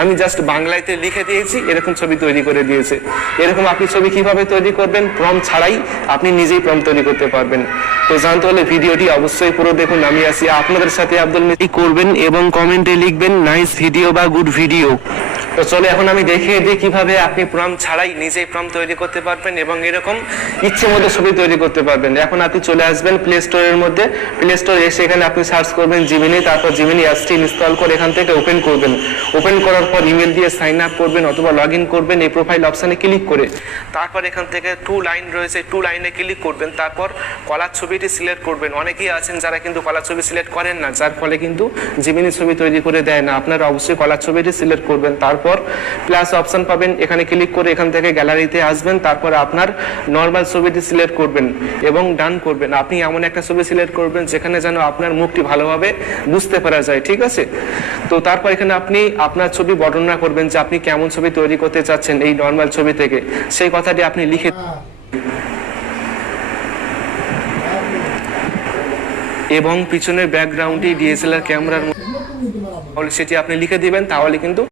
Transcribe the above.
আমি জাস্ট বাংলাতে লিখে দিয়েছি, এরকম ছবি তৈরি করে দিয়েছে। এরকম আপনি ছবি কিভাবে তৈরি করবেন, প্রম্পট ছাড়াই আপনি নিজেই প্রম্পট তৈরি করতে পারবেন। তো জানতে হলে ভিডিওটি অবশ্যই পুরো দেখুন। আমি আছি আপনাদের সাথে আব্দুল মেহেদী। করবেন এবং কমেন্টে লিখবেন নাইস ভিডিও বা গুড ভিডিও। তো চলো এখন আমি দেখিয়ে দিই কিভাবে আপনি প্রম্পট ছাড়াই নিজেই প্রম্পট তৈরি করতে পারবেন এবং এরকম ইচ্ছে মতো ছবি তৈরি করতে পারবেন। এখন আপনি চলে আসবেন প্লে স্টোরের মধ্যে। প্লে স্টোরে এসে এখানে আপনি সার্চ করবেন জিমিনি, তারপর জিমিনি অ্যাপসটি ইনস্টল করে এখান থেকে ওপেন করবেন। ওপেন করার পর ইমেল দিয়ে সাইন আপ করবেন অথবা লগ ইন করবেন এই প্রোফাইল অপশানে ক্লিক করে। তারপর এখান থেকে 2 লাইন রয়েছে, 2 লাইনে ক্লিক করবেন। তারপর কলার ছবিটি সিলেক্ট করবেন। অনেকেই আছেন যারা কিন্তু কলার ছবি সিলেক্ট করেন না, যার ফলে কিন্তু জিমিনি ছবি তৈরি করে দেয় না। আপনারা অবশ্যই কলার ছবিটি সিলেক্ট করবেন। তারপর প্লাস অপশন পাবেন, এখানে ক্লিক করে এখান থেকে গ্যালারিতে আসবেন। তারপর আপনার নর্মাল ছবিটি সিলেক্ট করবেন এবং ডান করবেন। আপনি এমন একটা ছবি সিলেক্ট করবেন যেখানে যেন আপনার মুখটি ভালোভাবে বুঝতে পারা যায়, ঠিক আছে? তো তারপর এখানে আপনি আপনার ছবি বর্ণনা করবেন যে আপনি কেমন ছবি তৈরি করতে চাচ্ছেন এই নর্মাল ছবি থেকে, সেই কথাটি আপনি লিখে এবং পিছনের ব্যাকগ্রাউন্ডটি ডিএসএলআর ক্যামেরার সেটি আপনি লিখে দিবেন। তাহলে কিন্তু